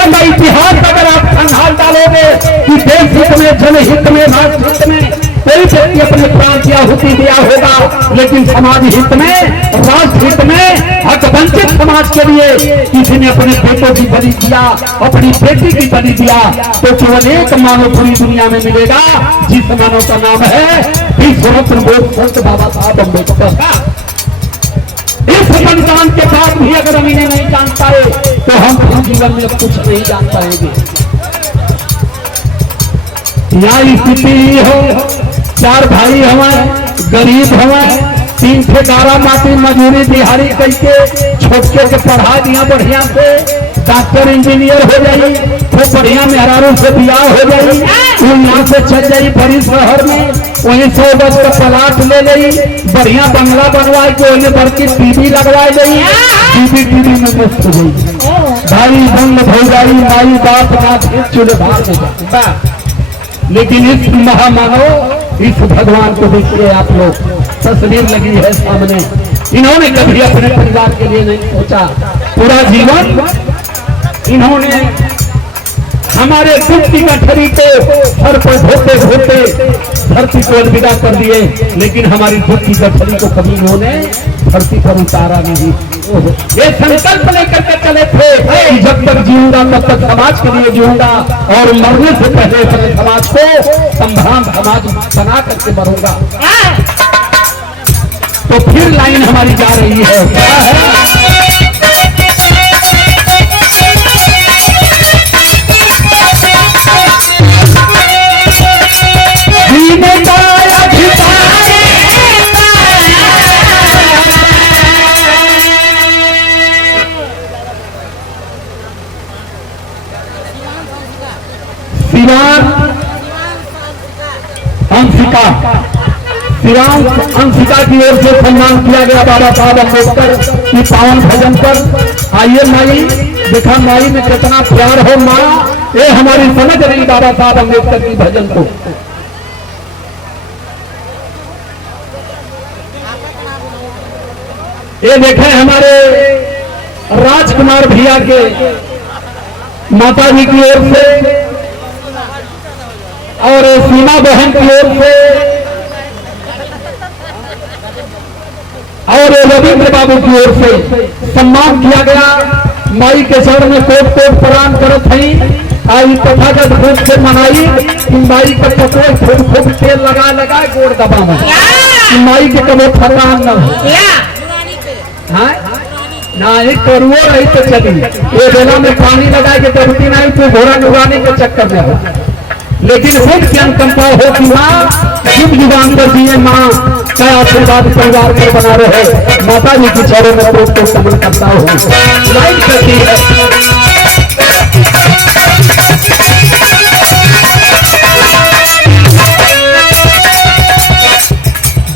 दुनिया का इतिहास अगर आप संभाल डालोगे कि देश हित में, जनहित में, राष्ट्र हित में कोई व्यक्ति अपने प्राण की आहुति दिया होगा, लेकिन समाज हित में, राष्ट्र हित में, हक वंचित समाज के लिए किसी ने अपने बेटों की बलि दिया, अपनी बेटी की बलि दिया, तो केवल एक मानव पूरी दुनिया में मिलेगा, जिस मानव का नाम है विश्वरत्न संत बाबा साहब अम्बेडकर का। इस बलिदान के बाद भी अगर हम इन्हें नहीं जान पाए तो हम अपने जीवन में कुछ नहीं जान पाएंगे। यहाँ स्थिति हो, चार भाई हमारे गरीब हमारे, 3 ठेकेदार माटी मजूरी दिहाड़ी करके छोटके के पढ़ा दिया बढ़िया से, डॉक्टर इंजीनियर हो जाई, तो बढ़िया मेहरारू से बियाह हो जाई, वो यहाँ से चल जाई बड़ी शहर में, वहीं 100 गज का प्लाट ले ली, बढ़िया बंगला बनवाए के उन्हें बड़की टीवी लगवाई गई, टीवी में मस्त हो गई। भाई बंद भौजाई माई बाप ना चूल्हे भार देगा। लेकिन इस महामानव, इस भगवान को देखिए आप लोग, तस्वीर लगी है सामने, इन्होंने कभी अपने परिवार के लिए नहीं सोचा। पूरा जीवन इन्होंने हमारे दुख की गठरी को सर पर ढोते ढोते धरती को अलविदा कर दिए, लेकिन हमारी दुख की गठरी को कभी इन्होंने धरती पर उतारा नहीं। ये संकल्प लेकर के चले थे कि जब तक जीऊंगा तब तक समाज के लिए जीऊंगा, और मरने से पहले अपने समाज को संभ्रांत समाज बना करके मरूंगा। तो फिर लाइन हमारी जा रही है, क्या है? अंशिका की ओर से सम्मान किया गया बाबा साहब अम्बेडकर की पावन भजन पर। आइए माई, देखा माई में कितना प्यार हो माँ, ये हमारी समझ रही बाबा साहब अम्बेडकर की भजन को। ये देखें हमारे राजकुमार भैया के माता जी की ओर से और सीमा बहन की ओर से और रविंद्र बाबू की ओर से सम्मान किया गया। माई के चरण में कोट कोट प्रणाम करत हई। आई तथागत रूप से मनाई कि माई के पटोल खूब खूब तेल लगा लगा गोड़ दबा में माई के कभी थकान न हो। ना एक करुओ रही तो चली, ये बेला में पानी लगा के दबती नहीं तो घोड़ा नुगाने के चक्कर में हो। लेकिन खुद की अनुकंपा हो कि माँ युग युगांतर जिए, माँ का आशीर्वाद परिवार पर बना रहे, माता जी के चेहरे में कोट कोट कमल करता हो। लाइट करती है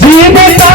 जीने का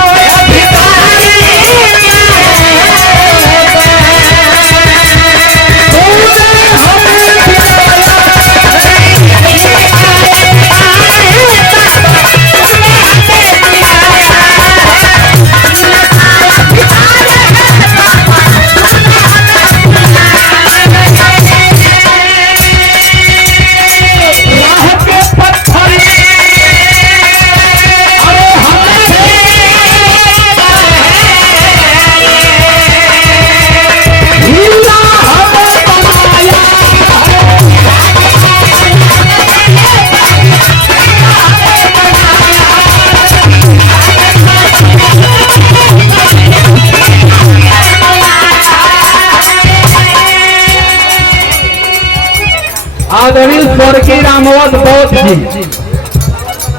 आदरणीय स्वर्गीय रामवत बौद्ध जी,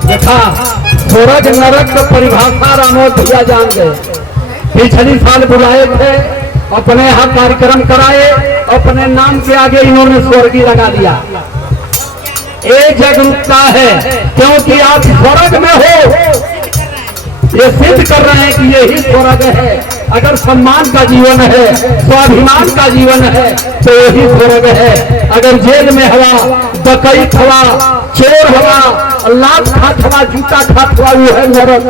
देखा स्वर्ग नरक का परिभाषा रामवत भैया जान गए। पिछली साल बुलाए थे, अपने यहाँ कार्यक्रम कराए, अपने नाम के आगे इन्होंने स्वर्गीय लगा दिया। एक जागरूकता है, क्योंकि आप स्वर्ग में हो, ये सिद्ध कर रहे हैं कि यही स्वर्ग है। अगर सम्मान का जीवन है, स्वाभिमान का जीवन है, तो यही स्वर्ग है। अगर जेल में हवा, डकैत हवा, चोर हवा, लात खात हवा, जूता खात हवा, वो है नरक।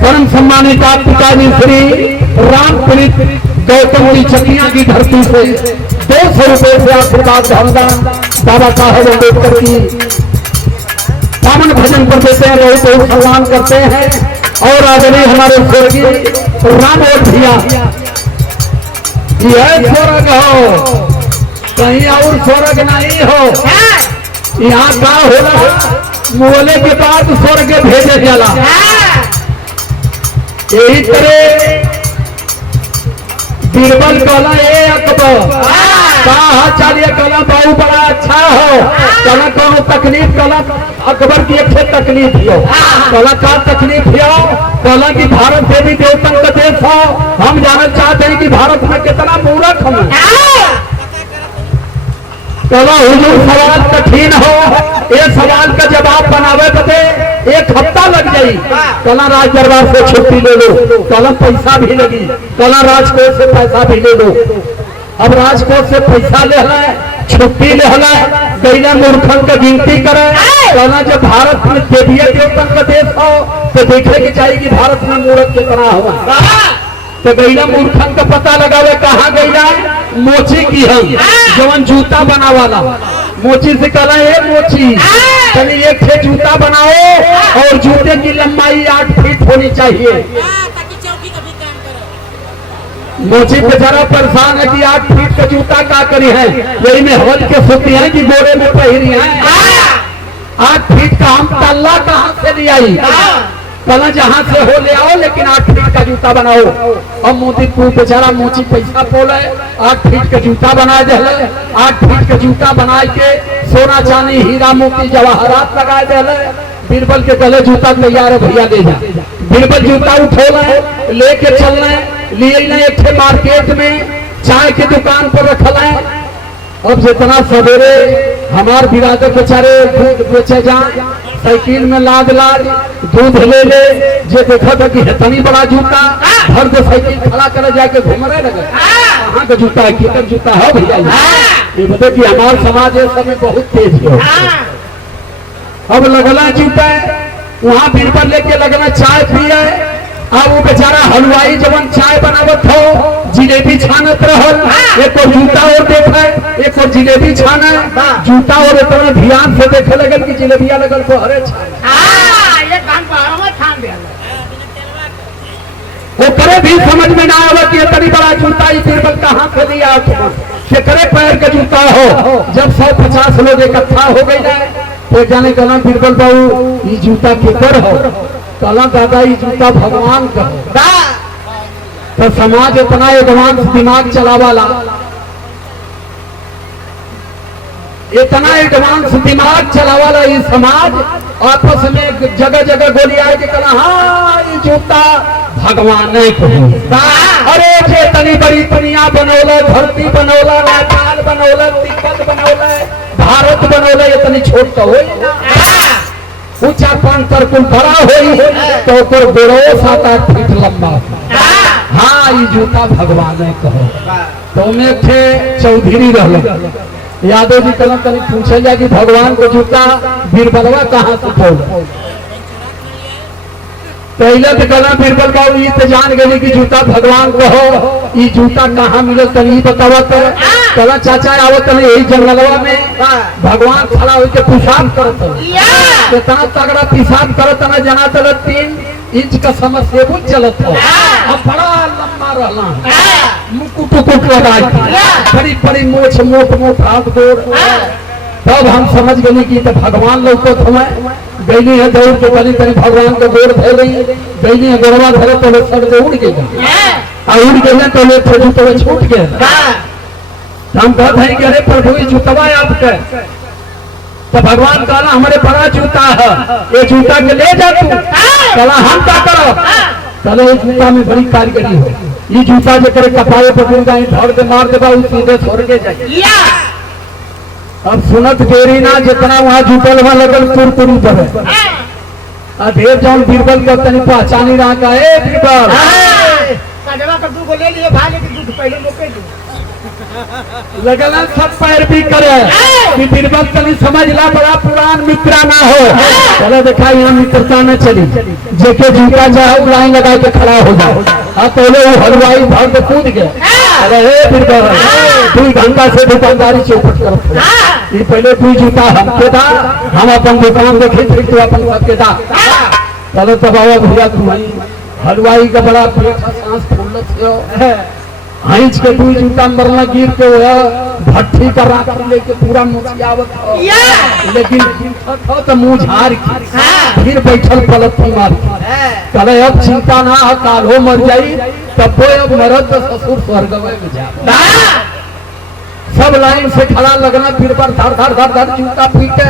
परम सम्मानित आप पिताजी श्री रामप्रीत गौतम जी चकिया की धरती से 200 रुपए से आशीर्वाद धमदान बाबा साहब अम्बेडकर की पावन भजन कर देते हैं, बहुत बहुत सम्मान करते हैं। और आदरणीय हमारे स्वर्गीय राम और भैया, यह स्वर्ग हो, कहीं और स्वर्ग नहीं हो। यहाँ का होला मोले के बाद स्वर्ग भेजे जाला। यही तरह बीरबल कहला ए अकबर कहा चलिए, कहला बहु बड़ा अच्छा हो, कहला कौन तकलीफ, कहला अकबर की एक तकलीफ हो, कहला का तकलीफ हो, कहला कि भारत देवी देवतन का देश हो, हम जानना चाहते हैं कि भारत में कितना मूर्ख हम। कहला हुजूर सवाल कठिन हो, ये सवाल का जवाब बनावे बदे 1 हफ्ता लग जाई। कहला राज दरबार से छुट्टी ले लो, कहला पैसा भी लगी, कहला राजकोट से पैसा भी ले लो। अब राजकोट से पैसा ले है, छुट्टी ले है, गैला मूर्खन का गिनती करे। कहना जब भारत में देवी देवतन का देश हो तो देखे के चाहिए कि भारत में मूर्ख कितना हुआ। तो गैला मूर्खन का पता लगावे कहाँ गैला, मोची की हम जवन जूता बना वाला मोची से कहला ये मोची तनी एक से जूता बनाओ और जूते की लंबाई 8 फीट होनी चाहिए। मोची बेचारा परेशान है कि 8 फीट का जूता का करी है, यही में हवल के सोती है कि गोरे में पहरी है। 8 फीट का हम तल्ला कहाँ से ले आई, कहला जहां से हो ले आओ, लेकिन 8 फीट का जूता बनाओ। अब मोदी बेचारा मोची पैसा बोले 8 फीट का जूता बना दे, 8 फीट का जूता बना के सोना चांदी हीरा मोती जवाहरात लगा दे। बीरबल के गले जूता तैयार है, भैया ले जा। बीरबल जूता उठोला लेके चलना लिए एक मार्केट में चाय की दुकान पर रखल है। अब जितना सवेरे हमार बिरादर बेचारे दूध बेचे जाए, साइकिल में लाद दूध ले ले, जे देखा था कि इतनी बड़ा जूता भर दे साइकिल खड़ा करे जाके घूम रहे लगे। कहाँ का जूता है, किधर जूता है भैया, ये बता कि हमारे समाज इस समय बहुत तेज है। अब लगला जूता है, वहाँ बीरबल लेके लगना चाय पिए। अब वो बेचारा हलवाई जवन चाय बनावत हो जिलेबी छानत रहल, एक और जूता और देखा, एक और जिलेबी छाना, जूता और इतना ध्यान से देखे लगल कि जिलेबिया लगल को हरे वो करे भी समझ में ना आवा कि इतनी बड़ा जूता ये बीरबल कहाँ से लिया, करे पैर का जूता हो। जब 150 लोग इकट्ठा हो गई जाए तो जाने कहना बीरबल बाबू ये जूता केकर हो, कहला दादा ये जूता भगवान का हो। तो समाज इतना एडवांस दिमाग चलावाला, इतना एडवांस दिमाग चलावाला ये समाज, आपस में जगह जगह गोली आए के कहला हाँ ये जूता भगवान को। अरे जे तनी बड़ी दुनिया बनौला, धरती बनौला, नेपाल बनौला, तिब्बत बनौला, भारत बनौला, ये तनी छोट तो हो ऊंचा 5 सर्कुल बड़ा हो तो बेड़ो 7-8 फीट लंबा। हाँ ये जूता भगवान है कहो। तो में थे चौधरी रह यादव जी कलम तनी पूछे जा कि भगवान को जूता बीरबलवा कहाँ से खोल। पहले तो कहना बीरबल बाबू ये तो जान गए कि जूता भगवान कहो, ये जूता कहाँ मिले तनी बतावा। कहला चाचा आवत यही जंगलवा में भगवान खड़ा होकर पेशाब करत, इतना तगड़ा पेशाब करत ना जना तल 3 इंच का समस्या चलत हो। अब बड़ा लंबा रहला, मुकुट मुकुट लगा बड़ी बड़ी मोछ मोट हाथ गोड़। तब हम समझ गए कि तो भगवान लौकत हमें गैली है दौड़ के करी करी भगवान को गोड़ धे गई, गैली है गोड़वा धरे तो सर से उड़ गई, उड़ गए तो ले जूतवा छूट गया। हम कहते हैं कि अरे प्रभु ये जूतवा आपका, तो भगवान कहला हमारे बड़ा जूता है, ये जूता के ले जा तू। कहला हम क्या करो, चलो इस जूता में बड़ी कारीगरी हो, ये जूता जो करे कपाए पकड़ जाए धड़ दे मार दे बाबू सीधे स्वर्गे जाए। अब सुनत देरी ना जितना वहाँ जूतल वहाँ लगल तुरतुरी पर अधेर जौन बीरबल का तनी पहचानी रहा का ए बीरबल बाजवा का दूगो ले लिए भाई, लेकिन दूध पहले मोके दो लगला सब पैर भी करे कि बीरबल तनी समझ ला, बड़ा पुरान मित्रा ना हो। चलो देखा यहाँ मित्रता न चली, जेके जूता चाहे लाइन लगा के खड़ा हो जाओ। अब पहले वो हलवाई भाग के कूद गए, अरे हे बीरबल 2 घंटा से दुकानदारी चौपट कर, पहले 2 जूता हमके दा, हम अपन दुकान देखे फिर तू अपन सबके दा। चलो तब आवा भैया तू हलवाई का बड़ा सांस फूल हईच के 2 जूता मरना गिर के वो भट्टी पर राख लेके पूरा मुछियावत हो, लेकिन तो मुंह झाड़ के फिर बैठल पलटी मार। कहे अब चिंता ना हो, काल हो मर जाई तब अब मरद तो ससुर स्वर्ग में जा। सब लाइन से खड़ा लगना, फिर पर धर धर धर धर जूता पीटे,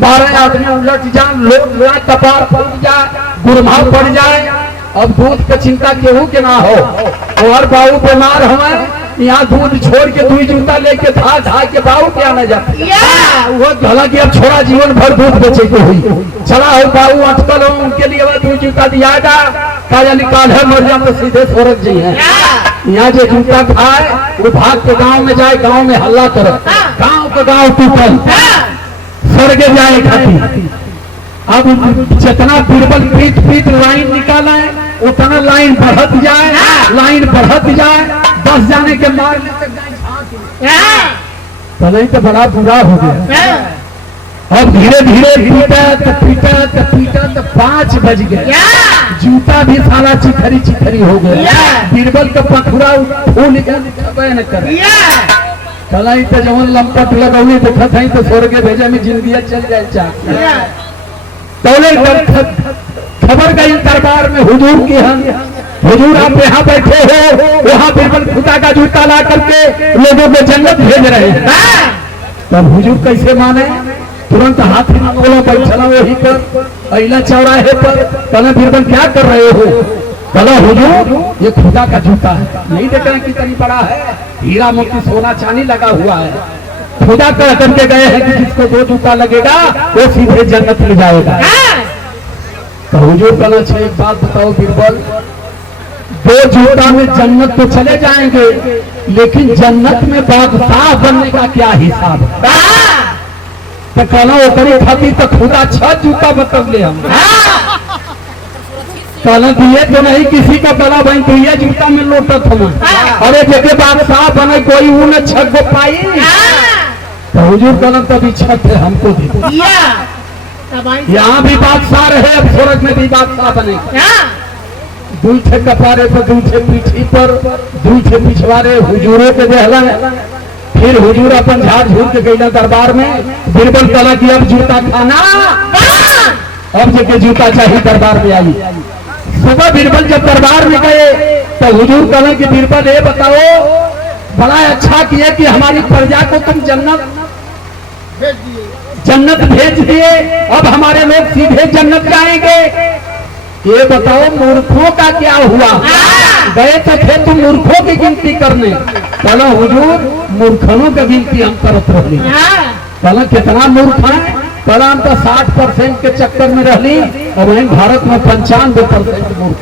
12 आदमी उलट जाए, लोग कपार फूट जाए, गुरमाव पड़ जाए। अब दूध के चिंता केहू के ना हो, और बाबू बीमार हमें यहाँ दूध छोड़ के 2 जूता लेके धा धा के बाबू के आना जाते, वो हालांकि अब छोड़ा जीवन भर दूध बेचे के हुई। चला हो बाबू अटकल हो, उनके लिए 2 जूता दिया जा, काया निकाल है मर जाए तो सीधे स्वर्ग जी है। यहाँ जो जूता खाए वो भाग के गाँव में जाए, गाँव में हल्ला करे, गाँव का गाँव टूटल, स्वर्ग जाए खाती। अब जितना बीरबल पीट पीट लाइन निकाला है, उतना लाइन बढ़त जाए, लाइन बढ़त जाए, 10 जाने के मारने तक पहले तो बड़ा बुरा हो गया। अब धीरे धीरे पीटा तो पीटा तो पीटा तो 5 बज गए, जूता भी साला चिथरी चिथरी हो गया। बीरबल का पथुरा फूल न कर कलाई तो जवन लंपट लगौली देखा था तो स्वर्ग भेजे में जिंदगी चल जाए चाह। खबर गई दरबार में हुजूर की, हुजूर आप यहाँ बैठे हो, वहाँ बीरबल खुदा का जूता ला करके लोगों को जन्नत भेज रहे हैं। तब हुजूर कैसे माने, तुरंत हाथी मंगोला बैठना वही पर अहिला चौराहे पर। कहना बीरबल क्या कर रहे हो? कहना हुजूर ये खुदा का जूता है, नहीं देख रहे कितनी बड़ा है, हीरा मोती सोना चांदी लगा हुआ है। खुदा कह करके गए हैं कि जिसको 2 जूता लगेगा वो सीधे जन्नत में जाएगा। तो हुजूर कहना चाहिए, एक बात बताओ बीरबल, 2 जूता में जन्नत तो चले जाएंगे, लेकिन जन्नत में बादशाह बनने का क्या हिसाब है? तो कहना वो करी खाती तो खुदा 6 जूता बतौले हम। कहना दिए तो नहीं किसी का गला बन तो ये जूता में लोटत हम, अरे जगह बादशाह बने कोई वो न 6 गो पाई। तो हुजूर कहना तभी 6 थे हमको दे, यहाँ भी बादशाह रहे, अब स्वर्ग में भी बादशाह बने। 2 ठे कपारे पर, 2 ठे पीठी पर, 2 ठे पिछवारे हुजूरों के देहला। फिर हुजूर अपन झाड़ झूर के गईला दरबार में। बीरबल कहला कि अब जूता खाना, अब जगह जूता चाहिए दरबार में आई। सुबह बीरबल जब दरबार में गए तो हुजूर कहला कि बीरबल ये बताओ, बड़ा अच्छा किया कि हमारी प्रजा को तुम जन्नत भेज दिए, अब हमारे लोग सीधे जन्नत जाएंगे। ये बताओ मूर्खों का क्या हुआ? गए तो थे तुम मूर्खों की गिनती करने, चलो हुजूर मूर्खों की गिनती हम करत रही। चलो कितना मूर्ख है? पहला हम तो 60% के चक्कर में रही, और वहीं भारत में 95% मूर्ख।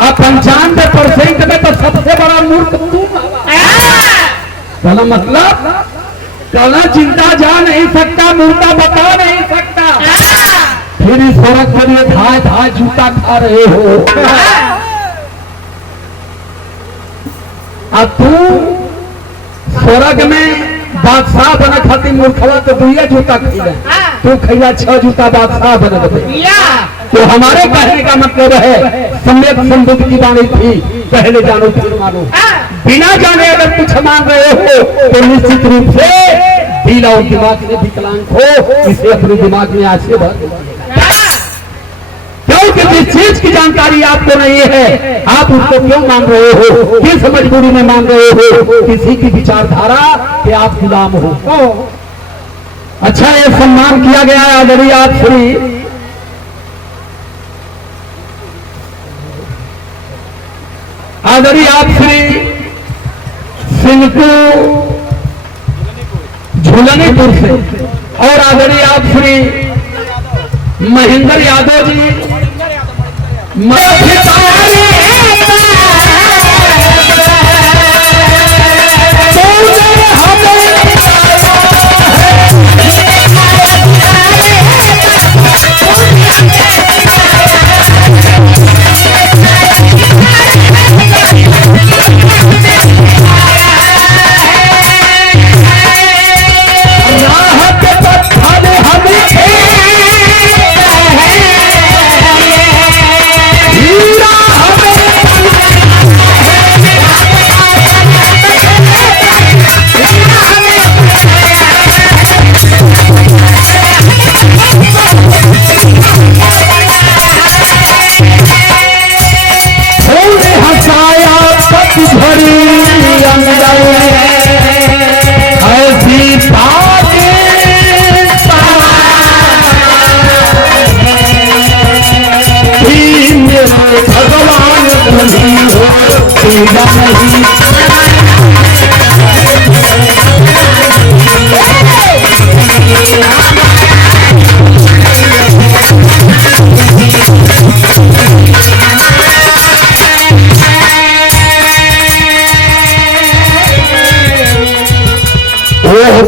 अब 95% में तो सबसे बड़ा मूर्ख तुम। कहना मतलब कहना चिंता जा नहीं सकता, मुर्दा बता नहीं सकता, फिर इस औरत के लिए धाय धाय जूता खा रहे हो। अब तू स्वर्ग में बादशाह बना खाती मूर्खवा तो 2 जूता खिला, तू खिला 6 जूता बादशाह बना दे। तो हमारे कहने का मतलब है, सम्यक संबुद्ध की वाणी थी, पहले जानो फिर मानो। बिना जाने अगर कुछ मान रहे हो तो निश्चित रूप से दिल और दिमाग से विकलांग हो, इसे अपने दिमाग में आज से भर। क्योंकि जिस चीज की जानकारी आपको नहीं है, आप उसको क्यों मान रहे हो, किस मजबूरी में मान रहे हो, किसी की विचारधारा के आप गुलाम हो। अच्छा, ये सम्मान किया गया है आदरणीय आप श्री आदरणीय आप श्री सिंहकू झूलनीपुर से, और आदरणीय आप श्री महेंद्र यादव जी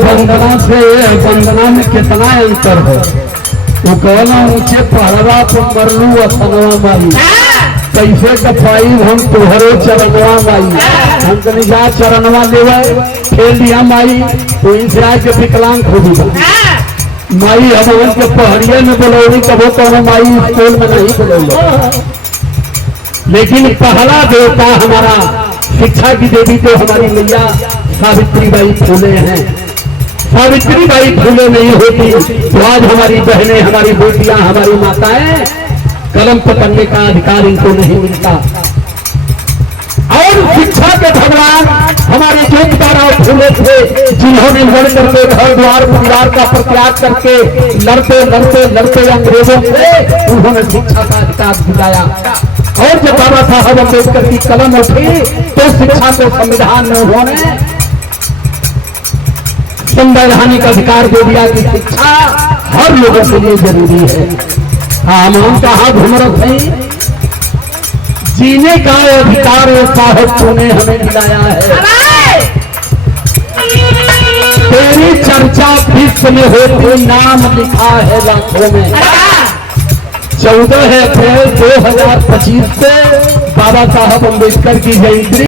वंदना से वंदना में कितना अंतर है। वो कहना ऊंचे पहरा पर मरलू असनवा माई कैसे कपाई हम तुहरे चरणवा माई हम जा चरणवा लेवे खेल दिया माई तो इनसे आके विकलांग खोजी माई हम के पहरिया में बोलौनी कबो तो माई स्कूल में नहीं बोलौली। लेकिन पहला देवता हमारा शिक्षा की देवी तो हमारी मैया सावित्रीबाई फूले हैं। सावित्रीबाई फूले नहीं होती तो आज हमारी बहनें, हमारी बेटियां, हमारी माताएं कलम पकड़ने का अधिकार इनको नहीं मिलता। और शिक्षा के भगवान हमारे जोतदारा फूले थे जिन्होंने लड़ करके घर द्वार परिवार का प्रत्याग करके लड़ते लड़ते लड़ते अंग्रेजों से उन्होंने शिक्षा का अधिकार दिलाया। और जब बाबा साहब अम्बेडकर की कलम उठी तो शिक्षा को संविधान में उन्होंने संवैधानिक अधिकार दे दिया कि शिक्षा हर लोगों के लिए जरूरी है। हाँ हम कहा घूम रहे हैं जीने का अधिकार साहब तूने हमें दिलाया है। तेरी चर्चा विश्व में होती नाम लिखा है लाखों में। 14 अप्रैल 2025 से बाबा साहब अम्बेडकर की जयंती